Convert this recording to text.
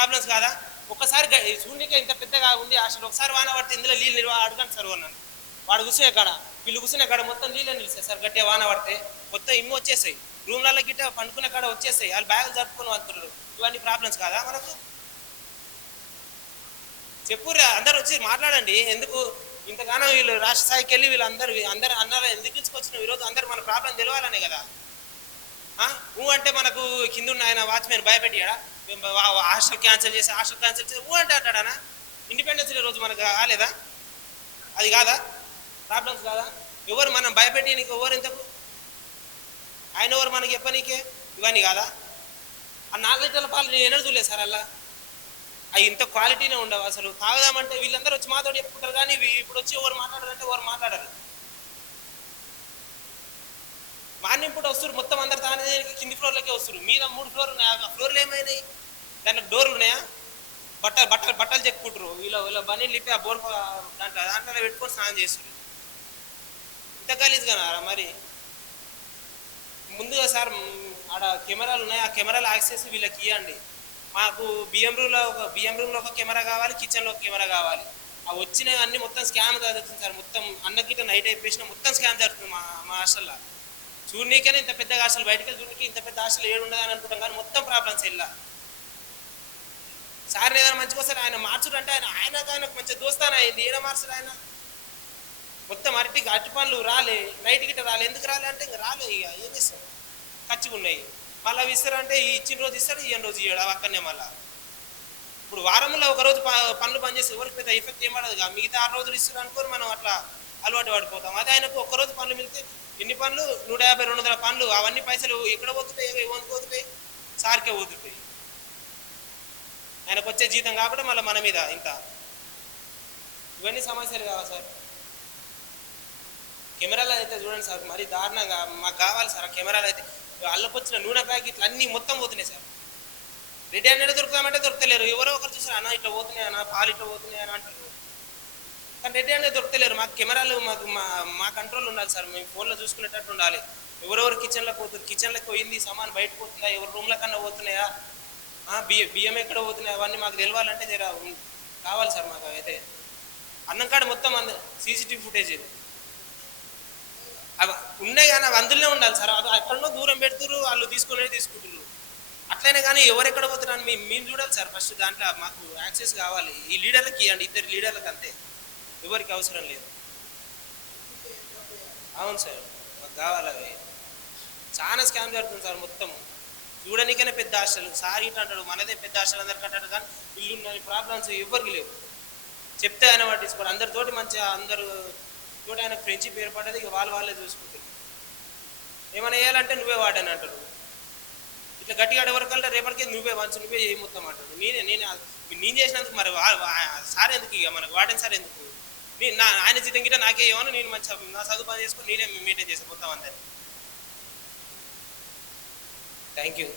Problems కాదా? ఒకసారి శూన్యక ఇంత పెద్దగా ఉంది అసలు ఒకసారి వాన పడితే ఇందులో నీళ్ళు నిల్వ అడగండి సార్ అన్నాను వాడు కూర్చునే కాడ వీళ్ళు కూర్చునే కాడ మొత్తం నీళ్ళే నిలిచాయి సార్ గట్టిగా వాన పడితే. మొత్తం ఇమ్మ వచ్చేసాయి రూమ్లలో గిట్ట పండుకునే కాడ వచ్చేసాయి వాళ్ళు బ్యాగులు జరుపుకొని వస్తున్నారు. ఇవన్నీ ప్రాబ్లమ్స్ కాదా మనకు? చెప్పుర్రా అందరు వచ్చి మాట్లాడండి. ఎందుకు? ఇంతగానో వీళ్ళు రాష్ట్ర స్థాయికి వెళ్ళి వీళ్ళందరూ అందరు అన్నారు? ఎందుకు తీసుకొచ్చిన ఈరోజు అందరు మన ప్రాబ్లం తెలియాలనే కదా? ఆ? అంటే మనకు కింద ఉన్న ఆయన వాచ్మెన్ భయపెట్టాడా హాస్టల్ క్యాన్సిల్ చేసి హాస్టల్ క్యాన్సిల్ చేసి ఊ అంటే అంటాడానా? ఇండిపెండెన్స్ డే రోజు మనకు కాలేదా అది కాదా? ప్రాబ్లమ్స్ కాదా? ఎవరు మనం భయపెట్టి నీకు ఎవరు ఇంతకు? ఆయన ఎవరు మనకి చెప్పనీకే? ఇవన్నీ కాదా? ఆ నాలుగు లీటర్ల పాలు నేను ఎన్నడూ చూడలేదు సార్ అలా. అవి ఇంత క్వాలిటీనే ఉండవు అసలు. తాగదామంటే వీళ్ళందరూ వచ్చి మాతో చెప్పుకుంటారు కానీ ఇప్పుడు వచ్చి ఎవరు మాట్లాడారంటే ఎవరు మాట్లాడారు. మార్నింగ్ పూట వస్తారు మొత్తం అందరు తానే కింది ఫ్లోర్లకే వస్తారు మీద మూడు ఫ్లోర్ ఉన్నాయి. ఆ ఫ్లోర్లు ఏమైనాయి? దానికి డోర్లు ఉన్నాయా? బట్టలు బట్టలు బట్టలు చెప్పుకుంటారు వీళ్ళ వీళ్ళ బనీ లిపి ఆ బోర్ దాంట్లో దాంట్లో పెట్టుకొని స్నానం చేస్తారు ఇంత గలీజ్గా మరి? ముందుగా సార్ ఆడ కెమెరాలు ఉన్నాయి. ఆ కెమెరాలు యాక్సెస్ వీళ్ళకి ఇవ్వండి మాకు బియ్యం రూమ్లో ఒక బియ్యం రూమ్లో ఒక కెమెరా కావాలి కిచెన్లో ఒక కెమెరా కావాలి. ఆ వచ్చినవి అన్ని మొత్తం స్కామ్ జరుగుతుంది సార్. మొత్తం అన్నకిట నైట్ అయిపోయిన మొత్తం స్కామ్ జరుగుతుంది మా మా హాస్టల్లో. చూడనీకనే ఇంత పెద్ద ఆశలు బయటకు వెళ్ళి చూడనీకి ఇంత పెద్ద ఆశలు ఏడు ఉండదు అని అనుకుంటాం కానీ మొత్తం ప్రాబ్లమ్స్ వెళ్ళా సార్ ఏదైనా మంచిగా వస్తారు ఆయన మార్చుడు అంటే ఆయన ఆయనకు ఆయనకు మంచి దోస్తాను అయింది ఏడ మార్చుడు ఆయన? మొత్తం అరటి అరటి పనులు రాలే నైట్ గిట్ట రాలే. ఎందుకు రాలే అంటే ఇంకా రాలే ఇక. ఏం చేస్తాం? ఖర్చుగా ఉన్నాయి మళ్ళీ అవి ఇస్తారంటే ఈ ఇచ్చిన రోజు ఇస్తాడు ఈ రోజు ఇవ్వడు అవి అక్కడనే మళ్ళా. ఇప్పుడు వారంలో ఒక రోజు ప- పనులు పనిచేస్తే ఎవరికి పెద్ద ఎఫెక్ట్ ఏం పడదు కదా. మిగతా ఆరు రోజులు ఇస్తున్నారు అనుకొని మనం అట్లా అలవాటు పడిపోతాం. అదే ఆయనకు ఒక్కరోజు పనులు మిగిలితే ఎన్ని పనులు? నూట యాభై రెండు వందల పనులు. అవన్నీ పైసలు ఎక్కడ పోతుంటాయి? ఎవరికి పోతుంటాయి? సార్కే పోతుంటాయి. ఆయనకు వచ్చే జీతం కాబట్టి మళ్ళీ మన మీద ఇంత. ఇవన్నీ సమస్యలు కావా సార్? కెమెరాలు అయితే చూడండి సార్ మరి దారుణంగా మాకు కావాలి సార్ ఆ కెమెరాలు అయితే. అల్లకొచ్చిన నూనె ప్యాకెట్లు అన్నీ మొత్తం పోతున్నాయి సార్. రెడీ అనేది దొరుకుతామంటే దొరకలేరు ఎవరో ఒకరు చూసారు అన్న ఇట్లా పోతున్నాయి అన్న పాలు ఇట్లా పోతున్నాయి అని అంటారు కానీ రెడ్డి అనేది దొరకలేరు. మాకు కెమెరాలు మాకు మా మా కంట్రోల్ ఉండాలి సార్. మేము ఫోన్లో చూసుకునేటట్టు ఉండాలి. ఎవరెవరు కిచెన్లో పోతుంది కిచెన్లోకి పోయింది సామాన్ బయట పోతుందా ఎవరు రూమ్ల కన్నా పోతున్నాయా? బియ్యం బియ్యం ఎక్కడ పోతున్నాయి? అవన్నీ మాకు తెలియాలంటే జర కావాలి సార్ మాకు అయితే. అన్నం కాడ మొత్తం అంద సీసీటీవీ ఫుటేజ్. ఇది అవి ఉన్నాయి కానీ అవి అందులోనే ఉండాలి సార్. అది ఎక్కడనో దూరం పెడుతురు వాళ్ళు తీసుకునే తీసుకుంటున్నారు అట్లనే కానీ ఎవరు ఎక్కడ పోతున్నారు మేము మేము చూడాలి సార్. ఫస్ట్ దాంట్లో మాకు యాక్సెస్ కావాలి. ఈ లీడర్లకి ఇవ్వండి ఇద్దరు లీడర్లకు అంతే ఎవరికి అవసరం లేదు. అవును సార్ మాకు కావాలి అవి చాలా స్కామ్ జరుగుతుంది సార్ మొత్తం. చూడనికైనా పెద్ద హాస్టల్ సార్ ఇట్లా అంటాడు మనదే పెద్ద హాస్టల్ అందరికి అంటాడు కానీ ఇల్లు ప్రాబ్లమ్స్ ఎవరికి లేవు. చెప్తే ఆయన పట్టించుకోడు అందరితోటి మంచిగా అందరు తోటి ఆయన ఫ్రెండ్షిప్ ఏర్పడ్డది ఇక వాళ్ళు వాళ్ళే చూసుకుంటారు. ఏమైనా వేయాలంటే నువ్వే వాడని అంటారు ఇట్లా గట్టిగా వరకు అంటే రేపటికి నువ్వే మంచి నువ్వే చేయి మొత్తం అంటాడు. నేనే నేను నేను చేసినందుకు మరి సార్ ఎందుకు ఇక? మనకు వాడని సార్ ఎందుకు? నా ఆయన జీతం గిట్ట నాకే ఏమన్నా నేను మంచిగా నా సదుపాయం చేసుకుని నేనే మెయింటైన్ చేస్తాను మొత్తం అందరినీ థ్యాంక్ యూ